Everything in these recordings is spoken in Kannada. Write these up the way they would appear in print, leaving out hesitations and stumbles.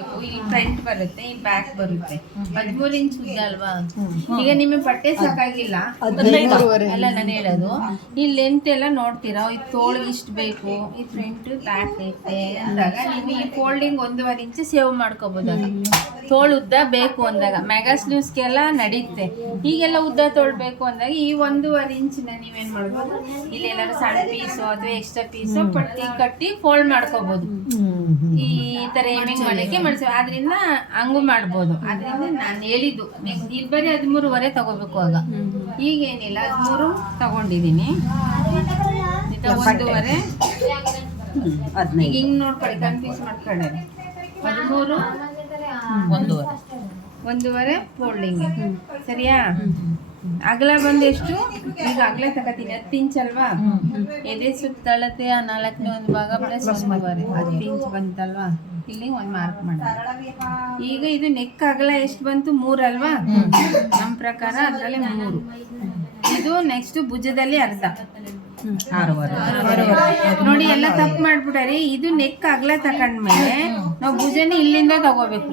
ಇಲ್ಲಿ ಫ್ರಂಟ್ ಬರುತ್ತೆ, ಈ ಬ್ಯಾಕ್ ಬರುತ್ತೆ. 13 ಇಂಚ್ ಉದ್ದ ಅಲ್ವಾ? ಈಗ ನಿಮಗೆ ಬಟ್ಟೆ ಸಾಕಾಗಿಲ್ಲ ಅಲ್ಲ ನಾನು ಹೇಳೋದು. ಈ ಲೆಂತ್ ಎಲ್ಲ ನೋಡ್ತೀರಾ, ಈ ತೋಳಿಗೆ ಇಷ್ಟು ಬೇಕು, ಈ ಫ್ರಂಟ್ ಬ್ಯಾಕ್ ಐತೆ ಅಂದಾಗ ನೀವು ಈ ಫೋಲ್ಡಿಂಗ್ 1.5 ಇಂಚ್ ಸೇವ್ ಮಾಡ್ಕೋಬೋದಾಗ, ತೋಳು ಉದ್ದ ಬೇಕು ಅಂದಾಗ. ಮೆಗಾ ಸ್ಲೀವ್ಸ್ಗೆಲ್ಲ ನಡೆಯುತ್ತೆ. ಈಗೆಲ್ಲ ಉದ್ದ ತೋಳ್ಬೇಕು ಅಂದಾಗ ಈ 1.5 ಇಂಚಿನ ನೀವೇನ್ ಮಾಡ್ಬೋದು, ಇಲ್ಲಿ ಎಲ್ಲರೂ ಸಣ್ಣ ಪೀಸು ಅಥವಾ ಎಕ್ಸ್ಟ್ರಾ ಪೀಸು ಪಟ್ಟಿ ಕಟ್ಟಿ ಫೋಲ್ಡ್ ಮಾಡ್ಕೋಬಹುದು. ಈ ತರ ಏಮಿಂಗ್ ಮಾಡಕ್ಕೆ ಮಾಡಿಸ್ತೀವಿ, ಆದ್ರಿಂದ ಹಂಗೂ ಮಾಡ್ಬೋದು. ಆದ್ರಿಂದ ನಾನು ಹೇಳಿದ್ದು ಇಲ್ಲಿ ಬರೀ 13.5 ತಗೋಬೇಕು. ಆಗ ಈಗೇನಿಲ್ಲ 13 ತಗೊಂಡಿದ್ದೀನಿ. 1.5 ಈಗ ಹಿಂಗ್ ನೋಡ್ಕೊಳ್ಳಿ, ಕನ್ಫ್ಯೂಸ್ ಮಾಡ್ಕೊಳ್ಳಿ. 13 1.5 ಫೋಲ್ಡಿಂಗ್ ಸರಿಯಾ? ಅಗಲ ಬಂದು ಎಷ್ಟು? ಈಗ ಅಗಲ ತಗೋತೀನಿ 10 ಇಂಚ್ ಅಲ್ವಾ? ಎದೆ ಸುತ್ತಳತೆ 4ನೇ ಒಂದು ಭಾಗ ಪ್ಲಸ್ 1.5 10 ಇಂಚ್ ಬಂತಲ್ವಾ? ಇಲ್ಲಿ ಒಂದು ಮಾರ್ಕ್ ಮಾಡಿ. ಈಗ ಇದು ನೆಕ್ ಅಗಲ ಎಷ್ಟು ಬಂತು? 3 ಅಲ್ವಾ? ನಮ್ಮ ಪ್ರಕಾರ ಅದರಲ್ಲಿ 3. ಇದು ನೆಕ್ಸ್ಟ್ ಭುಜದಲ್ಲಿ ಅರ್ಧ 6.5 ನೋಡಿ. ಎಲ್ಲ ತಪ್ಪು ಮಾಡ್ಬಿಟ್ಟಾರಿ. ಇದು ನೆಕ್ ಅಗಲ ತಕೊಂಡ್ಮೇಲೆ ನಾವು ಭುಜನ ಇಲ್ಲಿಂದ ತಗೋಬೇಕು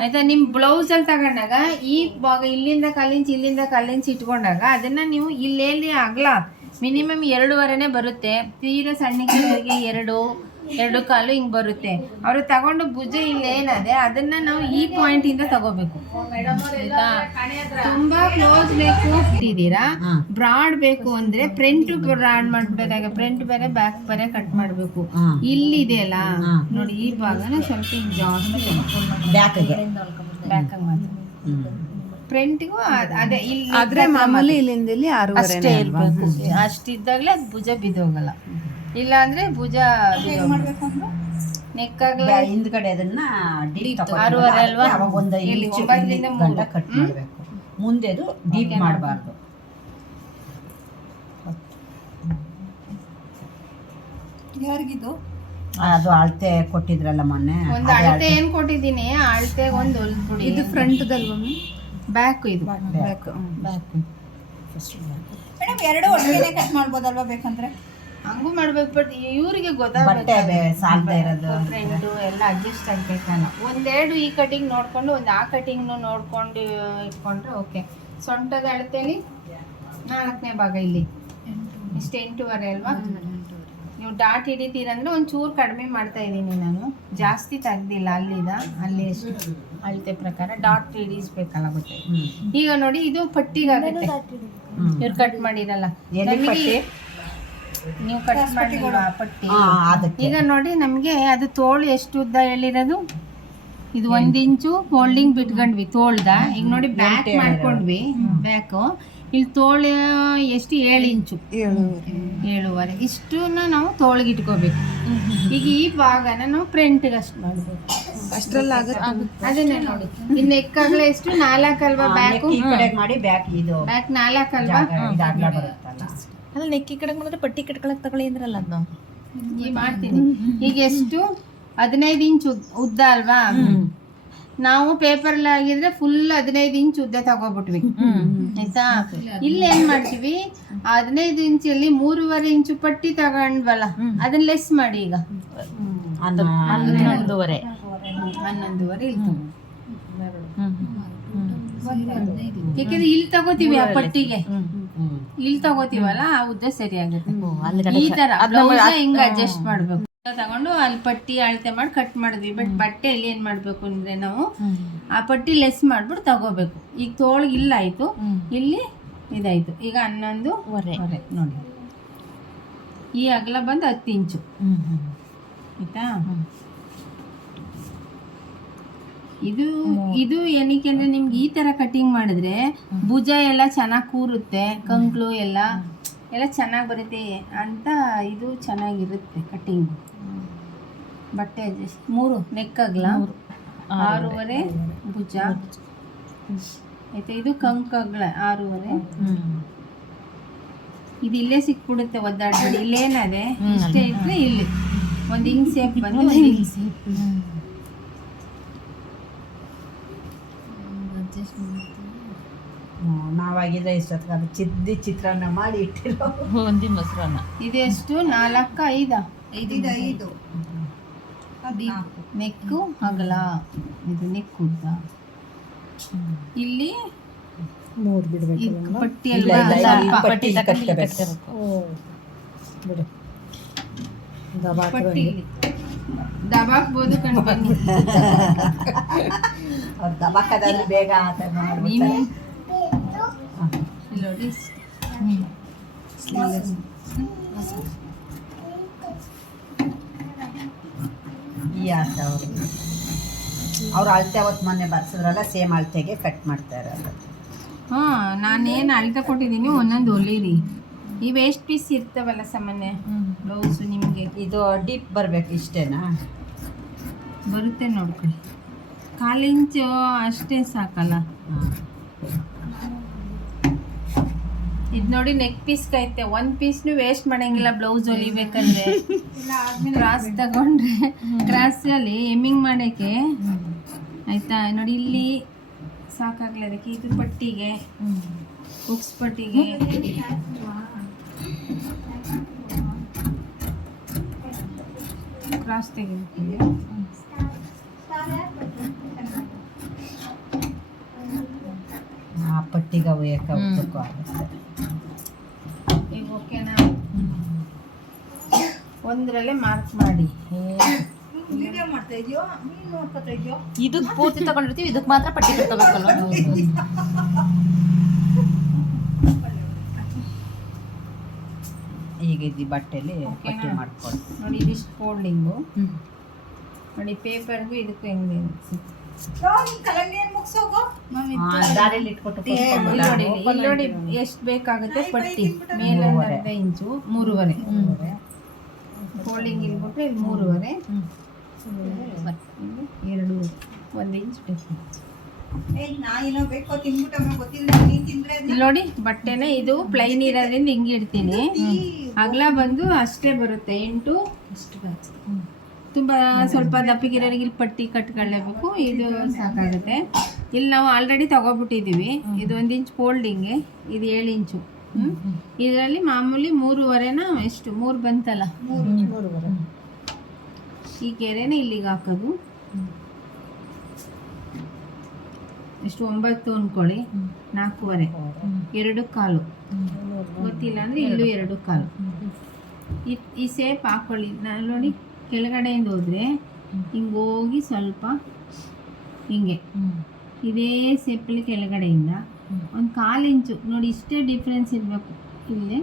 ಆಯ್ತಾ? ನಿಮ್ ಬ್ಲೌಸ್ ಅಲ್ಲಿ ತಗೊಂಡಾಗ ಈ ಭಾಗ ಇಲ್ಲಿಂದ 1/4 ಇಂಚ್ ಇಲ್ಲಿಂದ 1/4 ಇಂಚ್ ಇಟ್ಕೊಂಡಾಗ ಅದನ್ನ ನೀವು ಇಲ್ಲೇಲಿ ಅಗಲ ಮಿನಿಮಮ್ 2.5 ಬರುತ್ತೆ. ತೀರಾ ಸಣ್ಣಗೆ 2.25 ಹಿಂಗ್ ಬರುತ್ತೆ. ಅವ್ರು ತಗೊಂಡು ಭುಜ ಇಲ್ಲೇನದೆ ಅದನ್ನ ನಾವು ಈ ಪಾಯಿಂಟ್ ಇಂದ ತಗೋಬೇಕು. ತುಂಬಾ ಕ್ಲೋಸ್ ಬೇಕು ಇಟ್ಟಿದ್ದೀರಾ, ಬ್ರಾಡ್ ಬೇಕು ಅಂದ್ರೆ ಫ್ರಂಟ್ ಬ್ರಾಡ್ ಮಾಡ್ಬಿಡೋದಾಗ ಫ್ರಂಟ್ ಬೇರೆ ಬ್ಯಾಕ್ ಬೇರೆ ಕಟ್ ಮಾಡ್ಬೇಕು. ಇಲ್ಲಿದೆ ಅಲ್ಲ ನೋಡಿ, ಈ ಭಾಗನ ಸ್ವಲ್ಪ ಜಾಸ್ತಿ ಬ್ಯಾಕ್ ಮಾತ್ರ. ಫ್ರಂಟ್ಗೂ ಅದೇ ಇಲ್ಲಿ ಆದ್ರೆ ಮಾಮೂಲಿ ಇಲ್ಲಿಂದ ಇಲ್ಲಿ 6.5 ಇರ್ಬೇಕು. ಅಷ್ಟಿದ್ದಾಗಲೇ ಅದು ಭುಜ ಬಿದ್ದೋಗಲ್ಲ. ಇಲ್ಲ ಅಂದ್ರೆ ಭುಜ ನೆಕ್ ಆಗಲ್ಲ. ಹಿಂದ್ಗಡೆ ಅದನ್ನ 6.5 ಅಲ್ವಾ? ಕಟ್ ಮಾಡಬೇಕು. ಮುಂದೆ ಅದು ಡೀಪ್ ಮಾಡಬಾರ್ದು. ಯಾರಿಗಿದು? ಅದು ಅಳತೆ ಕೊಟ್ಟಿದ್ರಲ್ಲ ಮೊನ್ನೆ. ಒಂದು ಅಳತೆ ಏನ್ ಕೊಟ್ಟಿದ್ದೀನಿ, ಅಳತೆ ಒಂದು ಹೊಲ್ದ್ಬಿಡಿ. ಇದು ಫ್ರಂಟ್ ದಲ್ವಾ? ಬ್ಯಾಕ್. ಇದು ಬ್ಯಾಕ್. ಮೇಡಮ್ ಎರಡು ಒಟ್ಟಿಗೆ ಕಟ್ ಮಾಡ್ಬೋದಲ್ವಾ ಬೇಕಂದ್ರೆ? ಹಂಗೂ ಮಾಡ್ಬೇಕು. ಬಟ್ ಇವ್ರಿಗೆ ಗೊತ್ತಾಗುತ್ತೆ ಸಾಲ್ತಾ ಇರೋದು ಫ್ರೆಂಡ್ ಎಲ್ಲ ಅಡ್ಜಸ್ಟ್ ಆಗ್ಬೇಕಲ್ಲ. ಒಂದೆರಡು ಈ ಕಟಿಂಗ್ ನೋಡ್ಕೊಂಡು ಒಂದು ಆ ಕಟಿಂಗ್ ನೋಡ್ಕೊಂಡು ಇಟ್ಕೊಂಡ್ರೆ ಓಕೆ. ಸೊಂಟದ ಅಳತೆಲಿ 4ನೇ ಭಾಗ ಇಲ್ಲಿ ಇಷ್ಟು 8.5 ಅಲ್ವಾ? ನೀವು ಡಾಟ್ ಹಿಡಿತೀರಂದ್ರೆ ಒಂಚೂರು ಕಡಿಮೆ ಮಾಡ್ತಾ ಇದ್ದೀನಿ ನಾನು, ಜಾಸ್ತಿ ತೆಗ್ದಿಲ್ಲ. ಅಲ್ಲಿ ಎಷ್ಟು ಅಳತೆ ಪ್ರಕಾರ ಡಾಟ್ ಹಿಡಿಸ್ಬೇಕಲ್ಲ, ಗೊತ್ತೆ. ಈಗ ನೋಡಿ ಇದು ಪಟ್ಟಿಗಾಗುತ್ತೆ. ಇವ್ರು ಕಟ್ ಮಾಡಿರಲ್ಲ, ನೀವು ಕಟ್ ಮಾಡಿ ಪಟ್ಟಿ. ಈಗ ನೋಡಿ ನಮಗೆ ಅದು ತೋಳು ಎಷ್ಟು ಉದ್ದ ಹೇಳಿರೋದು? ಇದು 1 ಇಂಚು ಫೋಲ್ಡಿಂಗ್ ಬಿಟ್ಕೊಂಡ್ವಿ ತೋಳ್ದ. ಈಗ ನೋಡಿ ಬ್ಯಾಕ್ ಮಾಡ್ಕೊಂಡ್ವಿ. ಬ್ಯಾಕು ಇಲ್ಲಿ ತೋಳು ಎಷ್ಟು? 7 ಇಂಚು 7.5 ಇಷ್ಟನ್ನ ನಾವು ತೋಳಿಗೆ ಇಟ್ಕೋಬೇಕು. ಈಗ ಈ ಭಾಗನ ನಾವು ಫ್ರಂಟ್ಗೆ ಅಷ್ಟು ಮಾಡಬೇಕು. ಅಷ್ಟರಲ್ಲಿ ಅದನ್ನೇ ನೋಡಿ. ಇನ್ನು ನೆಕ್ಕಾಗಲೇ ಎಷ್ಟು? 4 ಅಲ್ವಾ? ಬ್ಯಾಕ್ ಮಾಡಿ ಬ್ಯಾಕ್ 4 ಅಲ್ವಾ? ಅಲ್ಲ ನೆಕ್ಕಿ ಕಡೆ ಮಾಡಿದ್ರೆ ಪಟ್ಟಿ ಕಟ್ಕೊಳಕ್ ತಗೊಳ್ಳಿ ಅಂದ್ರಲ್ಲ ಅದನ್ನ ಈಗ ಮಾಡ್ತೀನಿ. ಈಗ ಎಷ್ಟು? 15 ಇಂಚ್ ಉದ್ದ ಅಲ್ವಾ? ನಾವು ಪೇಪರ್ ಆಗಿದ್ರೆ ಫುಲ್ 15 ಇಂಚ್ ಉದ್ದ ತಗೋಬಿಟ್ವಿ ಆಯ್ತಾ? ಇಲ್ಲಿ ಏನ್ ಮಾಡ್ತೀವಿ, 15 ಇಂಚಲ್ಲಿ 3.5 ಇಂಚು ಪಟ್ಟಿ ತಗೊಂಡ್ವಲ್ಲ, ಅದನ್ನ ಲೆಸ್ ಮಾಡಿ. ಈಗ 11.5 ಇಲ್ಲಿ ಯಾಕಂದ್ರೆ ಇಲ್ಲಿ ತಗೋತೀವಿ ಆ ಪಟ್ಟಿಗೆ, ಇಲ್ಲಿ ತಗೋತೀವಲ್ಲ ಆ ಉದ್ದ ಸರಿ ಆಗುತ್ತೆ. ಈ ತರ ಹಿಂಗ ಅಡ್ಜಸ್ಟ್ ಮಾಡ್ಬೇಕು. ತಗೊಂಡು ಅಲ್ಲಿ ಪಟ್ಟಿ ಅಳತೆ ಮಾಡಿ ಕಟ್ ಮಾಡಿದ್ವಿ. ಬಟ್ ಬಟ್ಟೆಯಲ್ಲಿ ಏನ್ ಮಾಡ್ಬೇಕು ಅಂದ್ರೆ ನಾವು ಆ ಪಟ್ಟಿ ಲೆಸ್ ಮಾಡ್ಬಿಟ್ಟು ತಗೋಬೇಕು. ಈಗ ತೋಳಿಗೆ ಇಲ್ಲ ಆಯ್ತು, ಇಲ್ಲಿ ಇದಾಯ್ತು. ಈಗ 11.5 ನೋಡಿ. ಈ ಅಗಲ ಬಂದು 10 ಇಂಚು ಆಯ್ತಾ? ಇದು ಏನಕ್ಕೆ ಅಂದ್ರೆ ನಿಮ್ಗೆ ಈ ತರ ಕಟಿಂಗ್ ಮಾಡಿದ್ರೆ ಭುಜ ಎಲ್ಲ ಚೆನ್ನಾಗಿ ಕೂರುತ್ತೆ, ಕಂಕ್ಳು ಎಲ್ಲ ಚೆನ್ನಾಗಿ ಬರುತ್ತೆ ಅಂತ ಇದು ಚೆನ್ನಾಗಿರುತ್ತೆ ಕಟಿಂಗ್. ಬಟ್ಟೆ 3 ನೆಕ್ ಅಗಲ 6.5 ಭುಜ ಆಯ್ತಾ? ಇದು ಕಂಕ್ ಅಗಲ 6.5. ಇದು ಇಲ್ಲೇ ಸಿಕ್ಬಿಡುತ್ತೆ, ಒದ್ದಾಡ್ಬೇಡಿ. ಇಲ್ಲೇನದೆ ಇಷ್ಟೇ ಇಟ್ಟರೆ ಇಲ್ಲಿ ಒಂದು ಹಿಂಗ್ ಸೇಪ್ ಬಂದು ನಾವಾಗಿದ್ರೆ ಇಷ್ಟೊತ್ತಿಗೆ ಅದು ಚಿತ್ರಾನ್ನ ಮಾಡಿ ಇಟ್ಟಿರೋ ಒಂದಿ ಮೊಸರನ್ನ. ಇದೆಷ್ಟು? 4 5 5 5 4 ನೆಕ್ಕು ಅಗಲ, ಇದು ನೆಕ್ ಉದ್ದ. ಇಲ್ಲಿ ಮೂರು ಬಿಡ್ಬೇಕು ಈ ಪಟ್ಟಿ ಇಲ್ಲ, ಅಲ್ವಾ ಇಲ್ಲ, ಸ್ವಲ್ಪ ಈ ಪಟ್ಟಿ ಕಟ್ಕೋಬೇಕು. ಬಿಡು ದಬಾಕ್ ಪಟ್ಟಿ ಇಲ್ಲಿ ದಬಾಕ್ಬೋದು ಕಣ್ ಬನ್ನಿ. ಅವ್ರು ದಬಾಕದಾದ್ರೆ ಬೇಗ ಆತ ನೀವು ಮಾಡ್ಬಿಡ್ತಾರೆ. ಇಲ್ಲಿ ನೋಡಿ ಈ ಆತ ಅವ್ರು ಅಳತೆ ಅವತ್ತು ಮೊನ್ನೆ ಬರ್ಸಿದ್ರಲ್ಲ ಸೇಮ್ ಅಳತೆಗೆ ಕಟ್ ಮಾಡ್ತಾ ಇರೋದು. ಹಾಂ ನಾನೇನು ಅಳತೆ ಕೊಟ್ಟಿದ್ದೀನಿ ಒಂದೊಂದು ಹೊಲೀರಿ. ಈ ವೇಸ್ಟ್ ಪೀಸ್ ಇರ್ತಾವಲ್ಲ ಸಾಮಾನ್ಯ ಬ್ಲೌಸು ನಿಮಗೆ ಇದು ಡೀಪ್ ಬರಬೇಕು ಇಷ್ಟೇನಾ? ಬರುತ್ತೆ ನೋಡ್ಕೊಳ್ಳಿ. 1/4 ಇಂಚು ಅಷ್ಟೇ ಸಾಕಲ್ಲ. ಇದು ನೋಡಿ ನೆಕ್ ಪೀಸ್ ಕೈತೆ ಒಂದು ಪೀಸ್ನು ವೇಸ್ಟ್ ಮಾಡಂಗಿಲ್ಲ ಬ್ಲೌಸ್ ಹೊಲಿಬೇಕಂದ್ರೆ. ಕ್ರಾಸ್ ತಗೊಂಡ್ರೆ ಕ್ರಾಸಲ್ಲಿ ಎಮ್ಮಿಂಗ್ ಮಾಡೋಕ್ಕೆ ಆಯಿತಾ. ನೋಡಿ ಇಲ್ಲಿ ಸಾಕಾಗಲ್ಲ ಅದಕ್ಕೆ. ಇದು ಪಟ್ಟಿಗೆ ಬುಕ್ಸ್ ಪಟ್ಟಿಗೆ ಕ್ರಾಸ್ ತೆಗಿಬೇಕು. ಆ ಪಟ್ಟಿಗೆ ಒಯ್ಯಕ್ಕೆ ಉದ್ದಕ್ಕೂ ಆಗುತ್ತೆ. ಈಗ ಓಕೆನಾ? ಒಂದರಲ್ಲೇ ಮಾರ್ಕ್ ಮಾಡಿ. ಇದಕ್ಕೆ ಪೂರ್ತಿ ತಗೊಂಡಿರ್ತೀವಿ, ಇದಕ್ಕೆ ಮಾತ್ರ ಪಟ್ಟಿ ಕಟ್ಕೋಬೇಕಲ್ವ? ಈಗ ಇದು ಬಟ್ಟೆಲಿ ಪಟ್ಟಿ ಮಾಡ್ಕೊಂಡು ನೋಡಿ ಇದಿಷ್ಟು ಫೋಲ್ಡಿಂಗು. ನೋಡಿ ಪೇಪರ್ಗೂ ಇದಕ್ಕೂ ಹೆಂಗೆ ದಾರಿಯಲ್ಲಿ ಇಟ್ಕೊಟ್ಟು ಇಲ್ಲಿ ನೋಡಿ ಎಷ್ಟು ಬೇಕಾಗುತ್ತೆ ಪಟ್ಟಿ. ಮೇಲೆ ಒಂದು ಅರ್ಧ ಇಂಚು 3.5 ಫೋಲ್ಡಿಂಗ್ ಇಲ್ಲಿ ಕೊಟ್ಟರೆ ಇಲ್ಲಿ 3.5 2 1 ಇಂಚ್ ಡಿಫ್ರೆನ್ಸ್. ಇಲ್ಲಿ ನೋಡಿ ಬಟ್ಟೆನ ಇದು ಪ್ಲೈನ್ ಇರೋದ್ರಿಂದ ಹಿಂಗೆ ಇಡ್ತೀನಿ. ಅಗಲ ಬಂದು ಅಷ್ಟೇ ಬರುತ್ತೆ 8 ತುಂಬ ಸ್ವಲ್ಪ ದಪ್ಪಿಗಿರೋರಿಗೆ ಇಲ್ಲಿ ಪಟ್ಟಿ ಕಟ್ಕೊಳ್ಳೇಬೇಕು. ಇದು ಸಾಕಾಗುತ್ತೆ. ಇಲ್ಲಿ ನಾವು ಆಲ್ರೆಡಿ ತಗೊಬಿಟ್ಟಿದ್ದೀವಿ. ಇದು 1 ಇಂಚ್ ಫೋಲ್ಡಿಂಗ್ಗೆ, ಇದು 7 ಇಂಚು. ಇದರಲ್ಲಿ ಮಾಮೂಲಿ 3.5ನ ಎಷ್ಟು 3 ಬಂತಲ್ಲ, ಈ ಗೆರೆನ ಇಲ್ಲಿಗೆ ಹಾಕೋದು. ಎಷ್ಟು 9 ಅಂದ್ಕೊಳ್ಳಿ. 4.5 2.25 ಗೊತ್ತಿಲ್ಲ ಅಂದರೆ ಇಲ್ಲೂ 2.25. ಈ ಸೇಪ್ ಹಾಕ್ಕೊಳ್ಳಿ. ನಾನು ನೋಡಿ ಕೆಳಗಡೆಯಿಂದ ಹೋದರೆ ಹಿಂಗೆ ಹೋಗಿ ಸ್ವಲ್ಪ ಹಿಂಗೆ ಇದೇ ಸೇಪಲ್ಲಿ ಕೆಳಗಡೆಯಿಂದ 1/4 ಇಂಚು ನೋಡಿ ಇಷ್ಟೇ ಡಿಫ್ರೆನ್ಸ್ ಇರಬೇಕು. ಇಲ್ಲೇ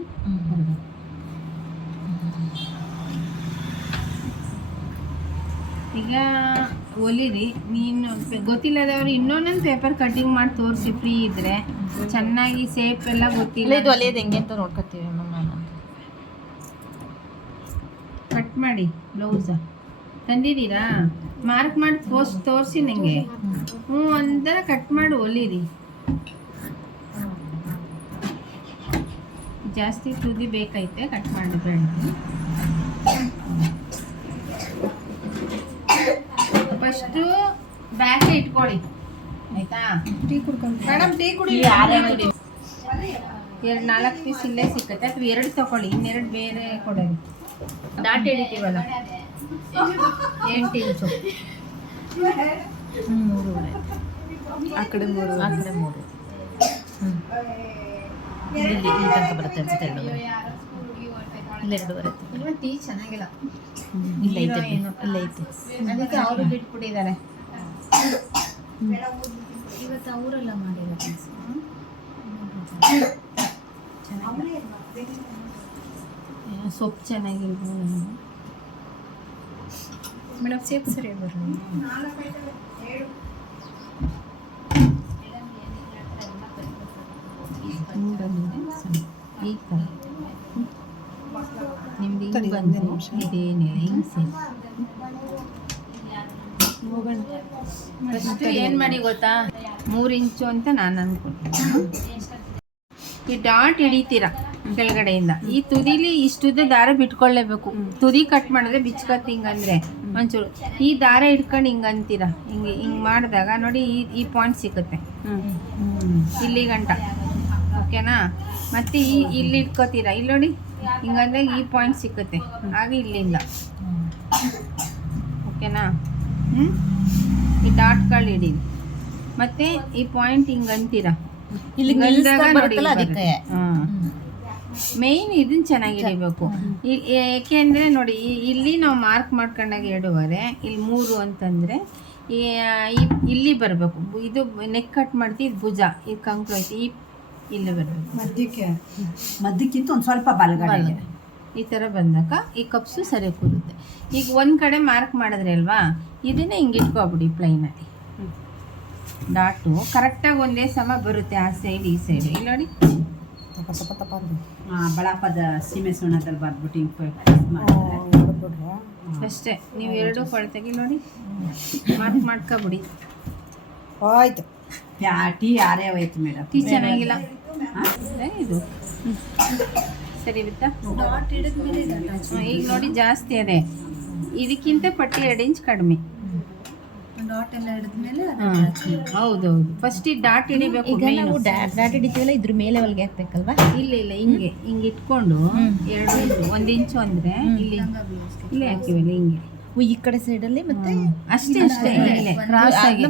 ಈಗ ಹೊಲಿರಿ. ನೀನು ಗೊತ್ತಿಲ್ಲದವ್ರು ಇನ್ನೊಂದೊಂದು ಪೇಪರ್ ಕಟ್ಟಿಂಗ್ ಮಾಡಿ ತೋರಿಸಿ ಫ್ರೀ ಇದ್ರೆ ಚೆನ್ನಾಗಿ ಸೇಪ್ ಎಲ್ಲ ಗೊತ್ತಿಲ್ಲ. ಇದು ಹೊಲಿಯೋದು ಹೆಂಗೆ ಅಂತ ನೋಡ್ಕೊತೀವಿ ನಾನು. ಕಟ್ ಮಾಡಿ ಬ್ಲೌಸ ತಂದಿದ್ದೀರಾ? ಮಾರ್ಕ್ ಮಾಡಿ ತೋರಿಸಿ ನನಗೆ. ಒಂಥರ ಕಟ್ ಮಾಡಿ ಹೊಲಿರಿ. ಜಾಸ್ತಿ ತುದಿ ಬೇಕೈತೆ, ಕಟ್ ಮಾಡಬೇಡ. ಫಸ್ಟು ಬ್ಯಾಕ್ ಇಟ್ಕೊಳ್ಳಿ ಆಯ್ತಾ? ಟೀ ಕುಡ್ಕೊಂಡು ಮೇಡಮ್ ಟೀ ಕುಡಿ. 4 ಪೀಸ್ ಇಲ್ಲೇ ಸಿಕ್ಕತ್ತೆ, ಅಥವಾ 2 ತಗೊಳ್ಳಿ, ಇನ್ನೆರಡು ಬೇರೆ ಕೊಡೋದು. ಡಾಟ್ ಹಿಡಿತೀವಲ್ಲ 8 ಇಂಚು. 3.5 ಆ ಕಡೆ 3 ಆ ಕಡೆ 3 ಇಲ್ಲಿ ತನಕ ಬರುತ್ತೆ ಅನ್ಸುತ್ತೆ. 2.5 ಇಲ್ಲ 2.5 ಟೀ ಚೆನ್ನಾಗಿಲ್ಲ. ಇಲ್ಲ ಐತೆ, ಇಲ್ಲ ಐತೆ. ಅದಕ್ಕೆ ಅವರು ಬಿಟ್ಬಿಟ್ಟಿದ್ದಾರೆ. ಇವತ್ತು ಅವರೆಲ್ಲ ಮಾಡಿರೋದು ಸೊಪ್ಪು ಚೆನ್ನಾಗಿರ್ಬೋದು ಮೇಡಮ್. ಸೇಪ್ ಸರಿ ಬರಲಿ. ಈ ಥರ ನಿಮ್ದು ಹಿಂಗೆ ಬಂದು ಇದೇನಿಲ್ಲ ಹಿಂಗೆ ಸೇರಿ ಫಸ್ಟು ಏನು ಮಾಡಿ ಗೊತ್ತಾ, 3 ಇಂಚು ಅಂತ ನಾನು ಅಂದ್ಕೊಳ್ತೀನಿ. ಈ ಡಾಟ್ ಹಿಡಿತೀರ ಕೆಳಗಡೆಯಿಂದ, ಈ ತುದಿಲಿ ಇಷ್ಟುದ್ದ ದಾರ ಬಿಟ್ಕೊಳ್ಳೇಬೇಕು. ತುದಿ ಕಟ್ ಮಾಡಿದ್ರೆ ಬಿಚ್ಕತ್ ಹಿಂಗಂದ್ರೆ ಒಂಚೂರು ಈ ದಾರ ಹಿಡ್ಕೊಂಡು ಹಿಂಗೆ ಅಂತೀರ. ಹಿಂಗೆ ಮಾಡಿದಾಗ ನೋಡಿ ಈ ಪಾಯಿಂಟ್ ಸಿಗುತ್ತೆ ಇಲ್ಲಿ ಗಂಟ. ಓಕೆನಾ? ಮತ್ತು ಇಲ್ಲಿ ಇಟ್ಕೋತೀರ. ಇಲ್ಲಿ ನೋಡಿ ಹಿಂಗಂದ್ರೆ ಈ ಪಾಯಿಂಟ್ ಸಿಕ್ಕುತ್ತೆ. ಆಗ ಇಲ್ಲಿಂದ. ಓಕೆನಾ? ಈ ಡಾಟ್ಗಳು ಹಿಡೀರಿ ಮತ್ತೆ ಈ ಪಾಯಿಂಟ್ ಹಿಂಗೆ ಅಂತೀರಾ ಇಲ್ಲಿ ಗಂದಾಗ ನೋಡಿ ಬರುತ್ತಲ್ಲ ಅದಕ್ಕೆ ಮೇಯ್ನ್ ಇದನ್ನ ಚೆನ್ನಾಗಿ ಹಿಡಿಬೇಕು ಏಕೆಂದರೆ ನೋಡಿ ಇಲ್ಲಿ ನಾವು ಮಾರ್ಕ್ ಮಾಡ್ಕೊಂಡಾಗ 2.5 ಇಲ್ಲಿ 3 ಅಂತಂದರೆ ಇಲ್ಲಿ ಬರಬೇಕು ಇದು ನೆಕ್ ಕಟ್ ಮಾಡ್ತೀವಿ ಇದು ಭುಜ ಇದು ಕಂಕ್ಳು ಐತಿ ಇಲ್ಲಿ ಬರಬೇಕು ಮಧ್ಯಕ್ಕಿಂತ ಒಂದು ಸ್ವಲ್ಪ ಬಲಗಡೆ ಈ ಥರ ಬಂದಾಗ ಈ ಕಪ್ಸು ಸರಿ ಕೂರುತ್ತೆ ಈಗ ಒಂದು ಕಡೆ ಮಾರ್ಕ್ ಮಾಡಿದ್ರೆ ಅಲ್ವಾ ಇದನ್ನೇ ಹಿಂಗೆ ಇಟ್ಕೊಬಿಡಿ ಪ್ಲೈನಲ್ಲಿ ಡಾಟು ಕರೆಕ್ಟಾಗಿ ಒಂದೇ ಸಮ ಬರುತ್ತೆ ಆ ಸೈಡ್ ಈ ಸೈಡ್ ಇಲ್ಲಿ ನೋಡಿ ಬಳಪದ ಸೀಮೆ ಸುಣ್ಣದಲ್ಲಿ ಬರ್ಬಿಟ್ಟು ಹಿಂಗೆ ಅಷ್ಟೇ ನೀವು ಎರಡು ಕೊಳ್ತೆಗೆ ನೋಡಿ ಮಾರ್ಕ್ ಮಾಡ್ಕೊಬಿಡಿ ಆಯ್ತು ಟೀ ಯಾರೇ ಹೋಯ್ತು ಮೇಡಮ್ ಟೀ ಚೆನ್ನಾಗಿಲ್ಲ ಇದು ಸರಿ ಬಿತ್ತಾ ಈಗ ನೋಡಿ ಜಾಸ್ತಿ ಅದೇ ಇದಕ್ಕಿಂತ ಪಟ್ಟಿ 2 ಇಂಚ್ ಕಡಿಮೆ ಹೌದೌದು ಫಸ್ಟ್ ಈ ಡಾಟ್ ಹಿಡಿಬೇಕು ಈಗ ನಾವು ಡಾಟ್ ಹಿಡಿತೀವಲ್ಲ ಇದ್ರ ಮೇಲೆ ಹೊಲಿಗೆ ಹಾಕ್ಬೇಕಲ್ವಾ? ಇಲ್ಲ ಹಿಂಗೆ ಇಟ್ಕೊಂಡು 2 ಇಂಚು 1 ಇಂಚು ಅಂದ್ರೆ ಇಲ್ಲಿ ಹಾಕಿವಲ್ಲ ಹಿಂಗೆ ಈ ಕಡೆ ಸೈಡಲ್ಲಿ ಮತ್ತೆ ಅಷ್ಟೇ ಇಲ್ಲೇ ಕ್ರಾಸ್ ಆಗಿ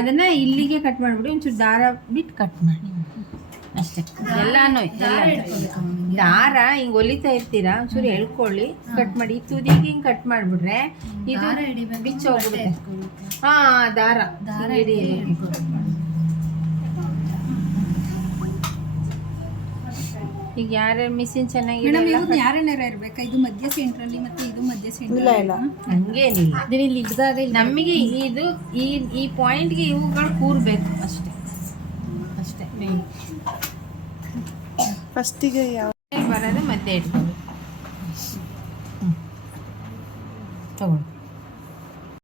ಅದನ್ನ ಇಲ್ಲಿಗೆ ಕಟ್ ಮಾಡ್ಬಿಡಿ ಒಂಚೂರು ದಾರ ಬಿಟ್ಟು ಕಟ್ ಮಾಡಿ ಅಷ್ಟೇ ಎಲ್ಲಾನು ದಾರ ಹಿಂಗೆ ಹೊಲಿತಾ ಇರ್ತೀರಾ ಒಂಚೂರು ಎಳ್ಕೊಳ್ಳಿ ಕಟ್ ಮಾಡಿ ಈ ತುದಿಗೆ ಹಿಂಗೆ ಕಟ್ ಮಾಡಿಬಿಟ್ರೆ ಇದು ಬಿಚ್ಚೋಗ್ಬಿಡುತ್ತೆ ದಾರ ಹಿಡಿ ಈಗ ಯಾರ್ಯಾರು ಮಿಷಿನ್ ಚೆನ್ನಾಗಿದೆ ಯಾರನ್ನಾರ ಇರ್ಬೇಕಾ ಇದು ಮಧ್ಯ ಸೆಂಟ್ರಲ್ಲಿ ಮತ್ತೆ ಇದು ಮಧ್ಯ ಸೆಂಟ್ರಲ್ ಹಂಗೇನಿಲ್ಲ ಇಲ್ಲಿ ಇದ್ದಾಗ ನಮಗೆ ಇದು ಈ ಪಾಯಿಂಟ್ಗೆ ಇವುಗಳು ಕೂರ್ಬೇಕು ಅಷ್ಟೇ ಮೇನ್ ಫಸ್ಟಿಗೆ ಯಾವ ಬರೋದು ಮತ್ತೆ ಇಟ್ಕೊಂಡು ತಗೊಳ್ಳಿ